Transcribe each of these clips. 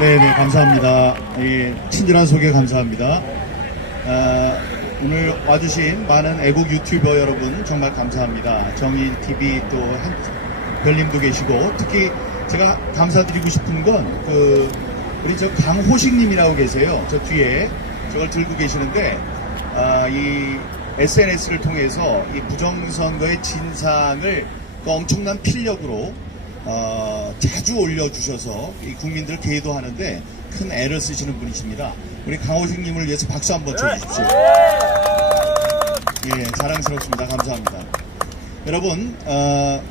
네네, 감사합니다. 친절한 소개 감사합니다. 오늘 와주신 많은 애국 유튜버 여러분 정말 감사합니다. 정의TV 또 별님도 계시고, 특히 제가 감사드리고 싶은 건 우리 저 강호식님이라고 계세요. 저 뒤에 저걸 들고 계시는데, 이 SNS를 통해서 이 부정선거의 진상을 엄청난 필력으로 자주 올려주셔서 이 국민들을 계도하는데 큰 애를 쓰시는 분이십니다. 우리 강호식님을 위해서 박수 한번 쳐주십시오. 예, 자랑스럽습니다. 감사합니다. 여러분,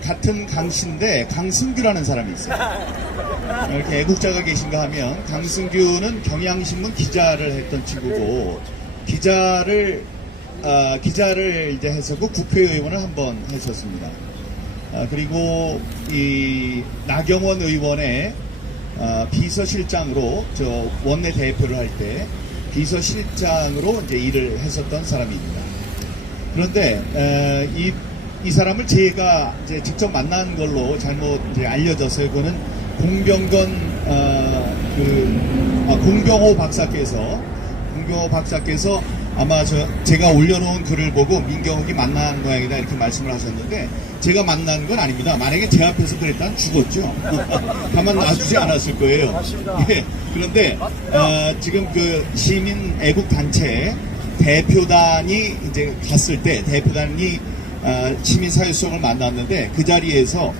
같은 강씨인데 강승규라는 사람이 있어요. 이렇게 애국자가 계신가 하면, 강승규는 경향신문 기자를 했던 친구고, 기자를 이제 했었고, 국회의원을 한번 했었습니다. 그리고 이 나경원 의원의 비서실장으로, 저 원내 대표를 할 때 비서실장으로 이제 일을 했었던 사람입니다. 그런데 이 사람을 제가 이제 직접 만난 걸로 잘못 이제 알려졌어요. 그거는 공병호 박사께서 아마 제가 올려놓은 글을 보고 민경욱이 만난 모양이다 이렇게 말씀을 하셨는데, 제가 만난 건 아닙니다. 만약에 제 앞에서 그랬다면 죽었죠. 가만 놔두지 않았을 거예요. 예, 그런데 지금 그 시민 애국 단체 대표단이 이제 갔을 때, 대표단이 시민사회 수석을 만났는데, 그 자리에서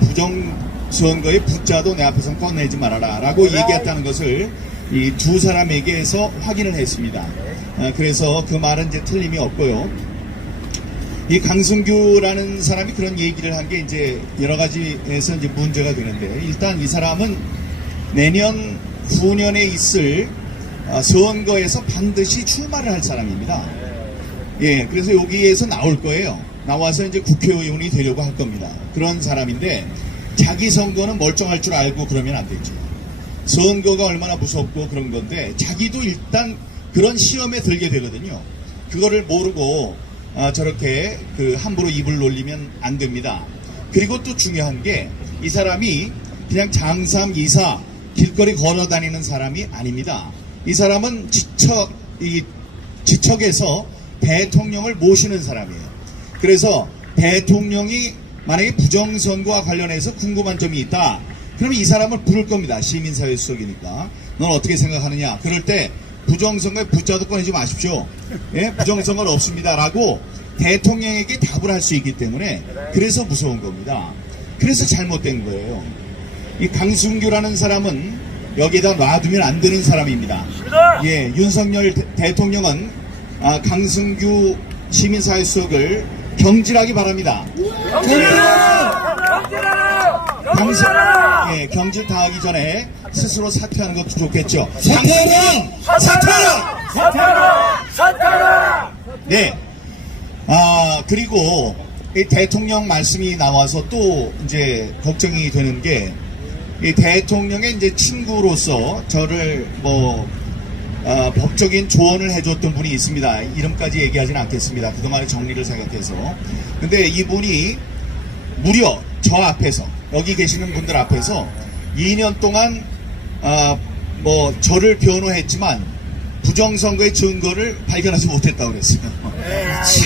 부정선거의 붙자도 내 앞에서 꺼내지 말아라 라고 얘기했다는 것을 이 두 사람에게서 확인을 했습니다. 그래서 그 말은 이제 틀림이 없고요. 이 강승규라는 사람이 그런 얘기를 한 게 이제 여러 가지에서 이제 문제가 되는데, 일단 이 사람은 내년 후년에 있을 선거에서 반드시 출마를 할 사람입니다. 예, 그래서 여기에서 나올 거예요. 나와서 이제 국회의원이 되려고 할 겁니다. 그런 사람인데, 자기 선거는 멀쩡할 줄 알고 그러면 안 되죠. 선거가 얼마나 무섭고 그런 건데, 자기도 일단 그런 시험에 들게 되거든요. 그거를 모르고 저렇게 함부로 입을 놀리면 안 됩니다. 그리고 또 중요한 게, 이 사람이 그냥 장삼 이사 길거리 걸어 다니는 사람이 아닙니다. 이 사람은 지척에서 대통령을 모시는 사람이에요. 그래서 대통령이 만약에 부정선거와 관련해서 궁금한 점이 있다, 그러면 이 사람을 부를 겁니다. 시민사회 수석이니까. 넌 어떻게 생각하느냐? 그럴 때 부정선거에 붙자도 꺼내지 마십시오. 예? 부정선거는 없습니다 라고 대통령에게 답을 할 수 있기 때문에, 그래서 무서운 겁니다. 그래서 잘못된 거예요. 이 강승규라는 사람은 여기에다 놔두면 안 되는 사람입니다. 예, 윤석열 대통령은 강승규 시민사회 수석을 경질하기 바랍니다. 경질 당하기 전에 스스로 사퇴하는 것도 좋겠죠. 사퇴하라! 네. 그리고 이 대통령 말씀이 나와서 또 이제 걱정이 되는 게, 이 대통령의 이제 친구로서 저를 법적인 조언을 해줬던 분이 있습니다. 이름까지 얘기하지는 않겠습니다. 그동안의 정리를 생각해서. 근데 이분이 무려 저 앞에서, 여기 계시는 분들 앞에서 2년 동안 저를 변호했지만 부정선거의 증거를 발견하지 못했다고 그랬어요.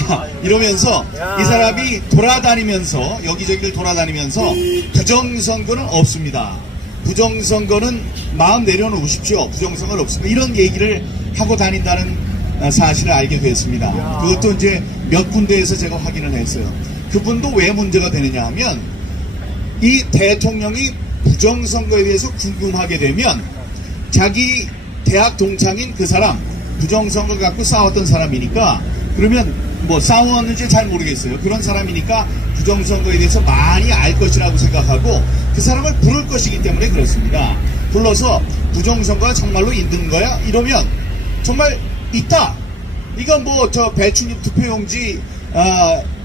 자, 이러면서 이 사람이 돌아다니면서, 여기저기를 돌아다니면서 부정선거는 없습니다, 부정선거는 마음 내려놓으십시오, 부정선거는 없습니다, 이런 얘기를 하고 다닌다는 사실을 알게 됐습니다. 그것도 이제 몇 군데에서 제가 확인을 했어요. 그분도 왜 문제가 되느냐 하면, 이 대통령이 부정선거에 대해서 궁금하게 되면, 자기 대학 동창인 그 사람, 부정선거 갖고 싸웠던 사람이니까, 그러면 싸웠는지 잘 모르겠어요. 그런 사람이니까 부정선거에 대해서 많이 알 것이라고 생각하고 그 사람을 부를 것이기 때문에 그렇습니다. 불러서 부정선거가 정말로 있는 거야? 이러면 정말 있다. 이건 배추잎 투표용지,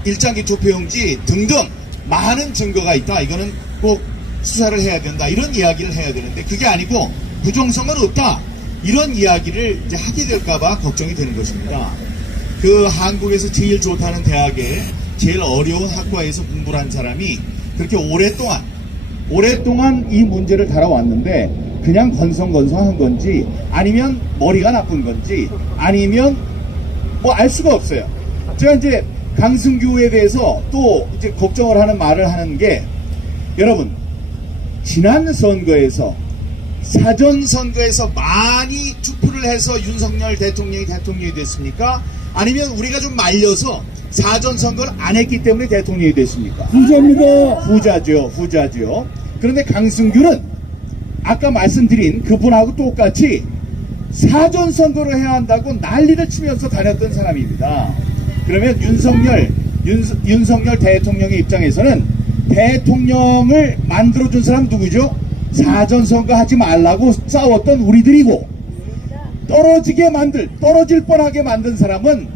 일장기 투표용지 등등 많은 증거가 있다. 이거는 꼭 수사를 해야 된다. 이런 이야기를 해야 되는데, 그게 아니고 부정선거는 없다. 이런 이야기를 이제 하게 될까봐 걱정이 되는 것입니다. 그 한국에서 제일 좋다는 대학에 제일 어려운 학과에서 공부를 한 사람이 그렇게 오랫동안 오랫동안 이 문제를 다뤄왔는데 그냥 건성건성한 건지 아니면 머리가 나쁜 건지 아니면 뭐 알 수가 없어요. 제가 이제 강승규에 대해서 또 이제 걱정을 하는 말을 하는 게, 여러분 지난 선거에서 사전 선거에서 많이 투표를 해서 윤석열 대통령이 됐습니까? 아니면 우리가 좀 말려서 사전 선거를 안 했기 때문에 대통령이 됐습니까? 후자입니다. 후자죠. 그런데 강승규는 아까 말씀드린 그분하고 똑같이 사전 선거를 해야 한다고 난리를 치면서 다녔던 사람입니다. 그러면 윤석열 대통령의 입장에서는 대통령을 만들어준 사람 누구죠? 사전 선거 하지 말라고 싸웠던 우리들이고, 떨어질 뻔하게 만든 사람은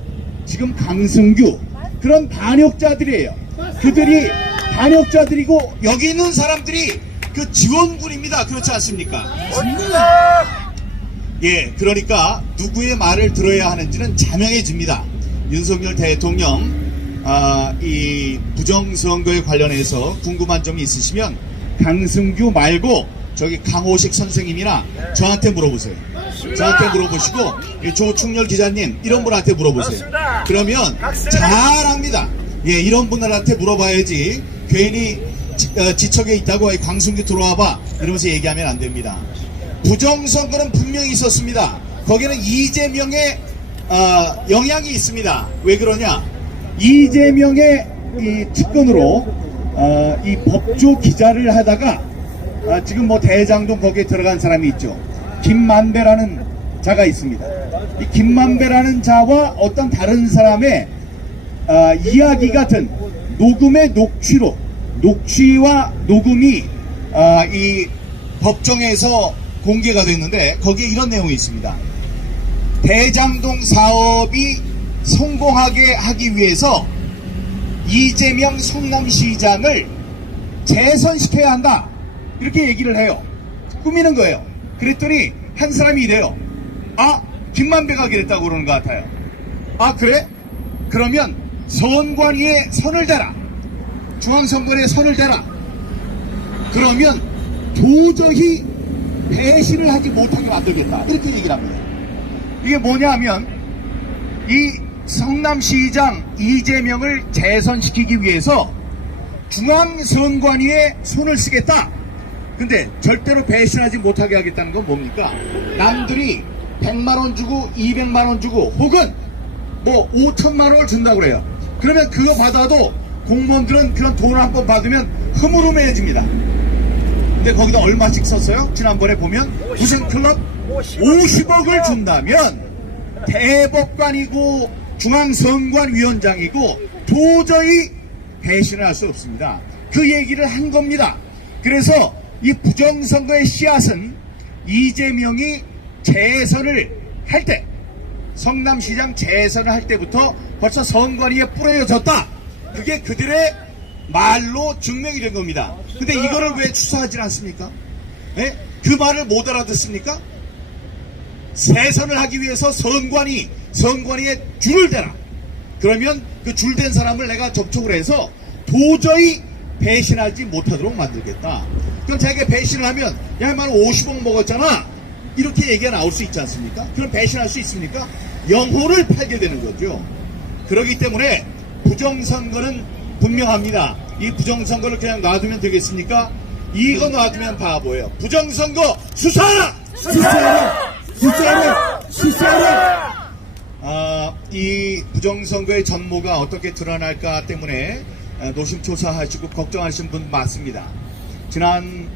지금 강승규, 그런 반역자들이에요. 그들이 반역자들이고 여기 있는 사람들이 그 지원군입니다. 그렇지 않습니까? 예, 그러니까 누구의 말을 들어야 하는지는 자명해집니다. 윤석열 대통령 이 부정선거에 관련해서 궁금한 점이 있으시면 강승규 말고 저기 강호식 선생님이나 저한테 물어보세요. 저한테 물어보시고 조충렬 기자님 이런 분한테 물어보세요. 그러면 잘합니다. 예, 이런 분들한테 물어봐야지 괜히 지척에 있다고 강승규 들어와봐 이러면서 얘기하면 안 됩니다. 부정선거는 분명히 있었습니다. 거기는 이재명의 영향이 있습니다. 왜 그러냐? 이재명의 이 측근으로 이 법조 기자를 하다가 지금 뭐 대장동 거기에 들어간 사람이 있죠. 김만배라는 자가 있습니다. 이 김만배라는 자와 어떤 다른 사람의 이야기 같은 녹음의 녹취와 녹음이 이 법정에서 공개가 됐는데 거기에 이런 내용이 있습니다. 대장동 사업이 성공하게 하기 위해서 이재명 성남시장을 재선시켜야 한다 이렇게 얘기를 해요. 꾸미는 거예요. 그랬더니 한 사람이 이래요. 김만배가 그랬다고 그러는 것 같아요. 그래? 그러면 선관위에 선을 대라. 중앙선관위에 선을 대라. 그러면 도저히 배신을 하지 못하게 만들겠다 이렇게 얘기를 합니다. 이게 뭐냐 하면 이 성남시장 이재명을 재선시키기 위해서 중앙선관위에 손을 쓰겠다. 근데 절대로 배신하지 못하게 하겠다는 건 뭡니까? 남들이 100만원 주고 200만원 주고 혹은 뭐 5천만원을 준다고 그래요. 그러면 그거 받아도 공무원들은 그런 돈을 한번 받으면 흐물흐물해집니다. 근데 거기다 얼마씩 썼어요? 지난번에 보면 무슨 클럽 50억을 준다면 대법관이고 중앙선관위원장이고 도저히 배신을 할 수 없습니다. 그 얘기를 한 겁니다. 그래서 이 부정선거의 씨앗은 이재명이 재선을 할 때, 성남시장 재선을 할 때부터 벌써 선관위에 뿌려졌다. 그게 그들의 말로 증명이 된 겁니다. 근데 이거를 왜 추사하지 않습니까? 네? 그 말을 못 알아듣습니까? 재선을 하기 위해서 선관위에 줄을 대라. 그러면 그 줄댄 사람을 내가 접촉을 해서 도저히 배신하지 못하도록 만들겠다. 그럼 자기가 배신을 하면 야 인마는 50억 먹었잖아 이렇게 얘기가 나올 수 있지 않습니까? 그럼 배신할 수 있습니까? 영혼을 팔게 되는 거죠. 그렇기 때문에 부정선거는 분명합니다. 이 부정선거를 그냥 놔두면 되겠습니까? 이거 놔두면 바보예요. 부정선거 수사하라! 수사하라! 이 부정선거의 전모가 어떻게 드러날까 때문에 노심초사하시고 걱정하시는 분 많습니다. 지난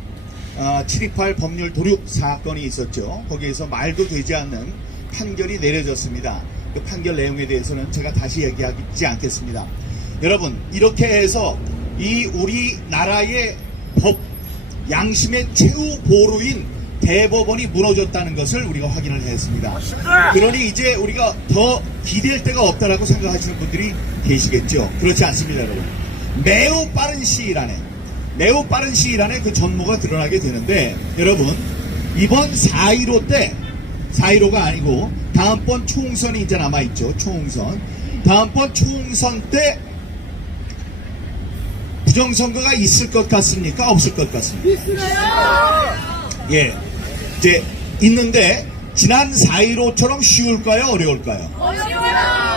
7.28 법률 도륙 사건이 있었죠. 거기에서 말도 되지 않는 판결이 내려졌습니다. 그 판결 내용에 대해서는 제가 다시 얘기하지 않겠습니다. 여러분, 이렇게 해서 이 우리나라의 법, 양심의 최후 보루인 대법원이 무너졌다는 것을 우리가 확인을 했습니다. 그러니 이제 우리가 더 기댈 데가 없다라고 생각하시는 분들이 계시겠죠. 그렇지 않습니다, 여러분. 매우 빠른 시일 안에 그 전모가 드러나게 되는데, 여러분, 이번 4.15 때, 4.15가 아니고 다음번 총선이 이제 남아있죠. 총선. 다음번 총선 때 부정선거가 있을 것 같습니까? 없을 것 같습니까? 예, 이제 있는데 지난 4.15처럼 쉬울까요? 어려울까요?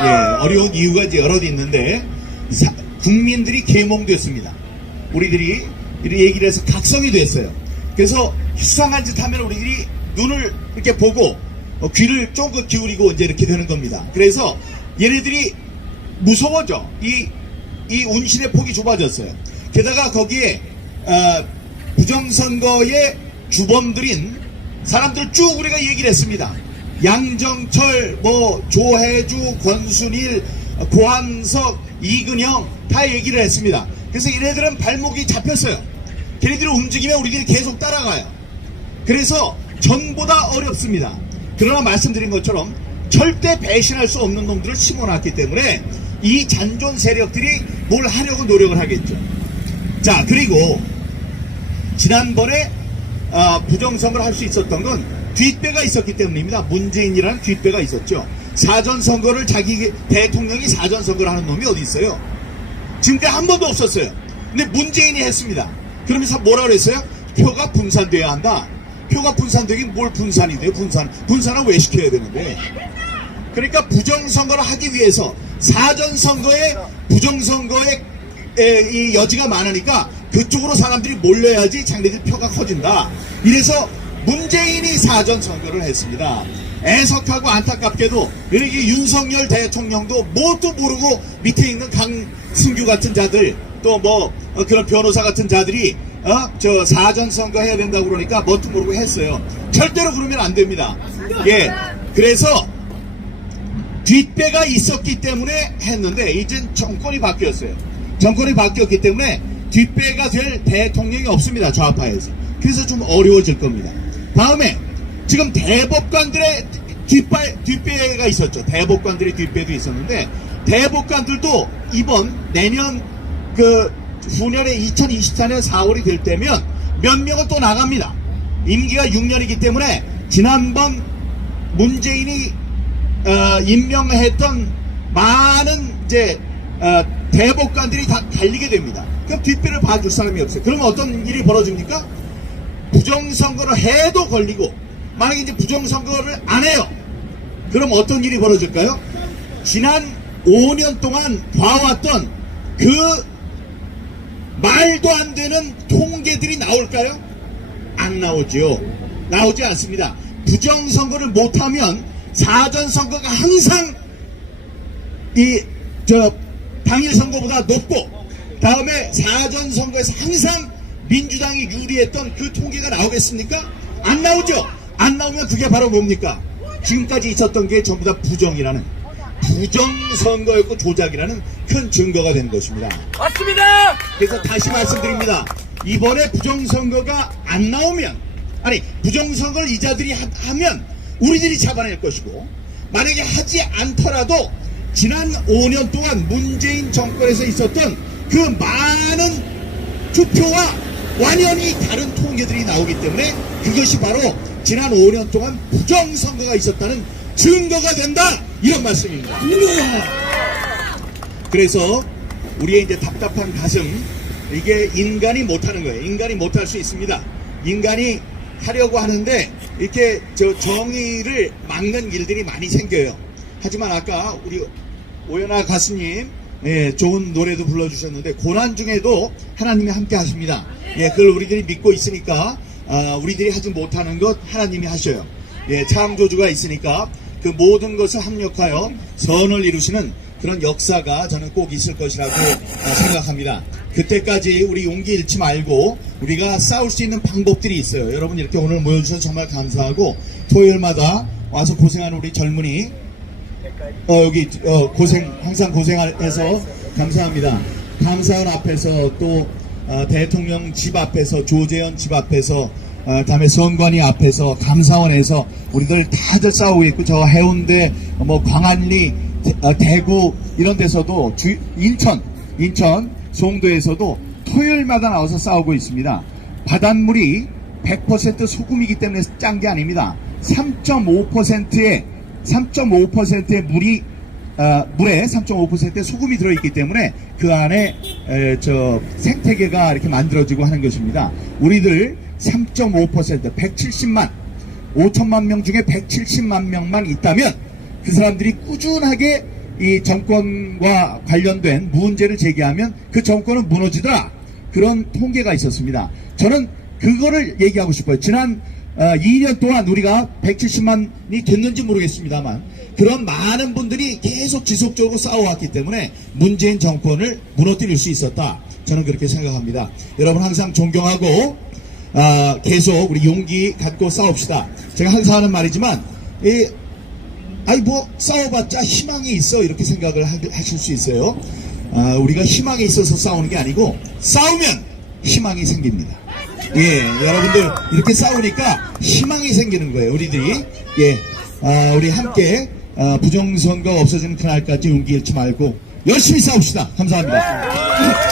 예, 어려운 이유가 이제 여러 있는데 국민들이 계몽됐습니다. 우리들이 이렇게 얘기를 해서 각성이 됐어요. 그래서 수상한 짓 하면 우리들이 눈을 이렇게 보고 귀를 쫑긋 기울이고 이제 이렇게 되는 겁니다. 그래서 얘네들이 무서워져. 이 운신의 폭이 좁아졌어요. 게다가 거기에 부정선거의 주범들인 사람들 쭉 우리가 얘기를 했습니다. 양정철, 조혜주, 권순일, 고한석, 이근영 다 얘기를 했습니다. 그래서 얘네들은 발목이 잡혔어요. 걔네들이 움직이면 우리들이 계속 따라가요. 그래서 전보다 어렵습니다. 그러나 말씀드린 것처럼 절대 배신할 수 없는 놈들을 심어놨기 때문에 이 잔존 세력들이 뭘 하려고 노력을 하겠죠. 자, 그리고 지난번에 부정선거를 할 수 있었던 건 뒷배가 있었기 때문입니다. 문재인이라는 뒷배가 있었죠. 사전선거를 자기 대통령이 사전선거를 하는 놈이 어디 있어요? 지금까지 한 번도 없었어요. 근데 문재인이 했습니다. 그러면서 뭐라 그랬어요? 표가 분산돼야 한다. 표가 분산되긴 뭘 분산이 돼요? 분산은 왜 시켜야 되는데? 그러니까 부정선거를 하기 위해서 사전선거에 부정선거에 이 여지가 많으니까 그쪽으로 사람들이 몰려야지 자기네들 표가 커진다. 이래서 문재인이 사전선거를 했습니다. 애석하고 안타깝게도 이렇게 윤석열 대통령도 뭣도 모르고 밑에 있는 강승규 같은 자들 또 그런 변호사 같은 자들이 저 사전선거 해야 된다고 그러니까 뭣도 모르고 했어요. 절대로 그러면 안 됩니다. 예, 그래서 뒷배가 있었기 때문에 했는데 이젠 정권이 바뀌었어요. 정권이 바뀌었기 때문에 뒷배가 될 대통령이 없습니다. 좌파에서. 그래서 좀 어려워질 겁니다. 다음에 지금 대법관들의 뒷배가 있었죠. 대법관들의 뒷배도 있었는데 대법관들도 내년 후년에 2024년 4월이 될 때면 몇 명은 또 나갑니다. 임기가 6년이기 때문에 지난번 문재인이 임명했던 많은 이제 대법관들이 다 달리게 됩니다. 그럼 뒷배를 봐줄 사람이 없어요. 그러면 어떤 일이 벌어집니까? 부정선거를 해도 걸리고 만약에 이제 부정선거를 안 해요. 그럼 어떤 일이 벌어질까요? 지난 5년 동안 봐왔던 그 말도 안 되는 통계들이 나올까요? 안 나오죠. 나오지 않습니다. 부정선거를 못하면 사전선거가 항상 당일 선거보다 높고 다음에 사전선거에서 항상 민주당이 유리했던 그 통계가 나오겠습니까? 안 나오죠. 안 나오면 그게 바로 뭡니까? 지금까지 있었던 게 전부 다 부정선거였고 조작이라는 큰 증거가 된 것입니다. 맞습니다. 그래서 다시 말씀드립니다. 이번에 부정선거가 안 나오면 부정선거를 이 자들이 하면 우리들이 잡아낼 것이고 만약에 하지 않더라도 지난 5년 동안 문재인 정권에서 있었던 그 많은 투표와 완연히 다른 통계들이 나오기 때문에 그것이 바로 지난 5년 동안 부정선거가 있었다는 증거가 된다. 이런 말씀입니다. 그래서 우리의 이제 답답한 가슴, 이게 인간이 못하는 거예요. 인간이 못할 수 있습니다. 인간이 하려고 하는데 이렇게 정의를 막는 일들이 많이 생겨요. 하지만 아까 우리 오연아 가수님 좋은 노래도 불러주셨는데 고난 중에도 하나님이 함께 하십니다. 그걸 우리들이 믿고 있으니까 우리들이 하지 못하는 것 하나님이 하셔요. 창조주가 있으니까 그 모든 것을 합력하여 선을 이루시는 그런 역사가 저는 꼭 있을 것이라고 생각합니다. 그때까지 우리 용기 잃지 말고 우리가 싸울 수 있는 방법들이 있어요. 여러분 이렇게 오늘 모여주셔서 정말 감사하고 토요일마다 와서 고생하는 우리 젊은이 여기 항상 고생해서 감사합니다. 감사원 앞에서 또 대통령 집 앞에서 조재현 집 앞에서 다음에 선관위 앞에서 감사원에서 우리들 다들 싸우고 있고 저 해운대 광안리 대구 이런 데서도 인천 송도에서도 토요일마다 나와서 싸우고 있습니다. 바닷물이 100% 소금이기 때문에 짠 게 아닙니다. 3.5%의 물에 3.5%의 소금이 들어있기 때문에 그 안에 생태계가 이렇게 만들어지고 하는 것입니다. 우리들 3.5% 170만 5천만 명 중에 170만 명만 있다면 그 사람들이 꾸준하게 이 정권과 관련된 문제를 제기하면 그 정권은 무너지더라. 그런 통계가 있었습니다. 저는 그거를 얘기하고 싶어요. 지난 2년 동안 우리가 170만이 됐는지 모르겠습니다만 그런 많은 분들이 계속 지속적으로 싸워왔기 때문에 문재인 정권을 무너뜨릴 수 있었다. 저는 그렇게 생각합니다. 여러분 항상 존경하고 계속 우리 용기 갖고 싸웁시다. 제가 항상 하는 말이지만 싸워봤자 희망이 있어 이렇게 생각을 하실 수 있어요. 우리가 희망이 있어서 싸우는 게 아니고 싸우면 희망이 생깁니다. 예, 여러분들 이렇게 싸우니까 희망이 생기는 거예요. 우리들이 우리 함께 부정선거가 없어지는 그날까지 용기 잃지 말고 열심히 싸웁시다. 감사합니다.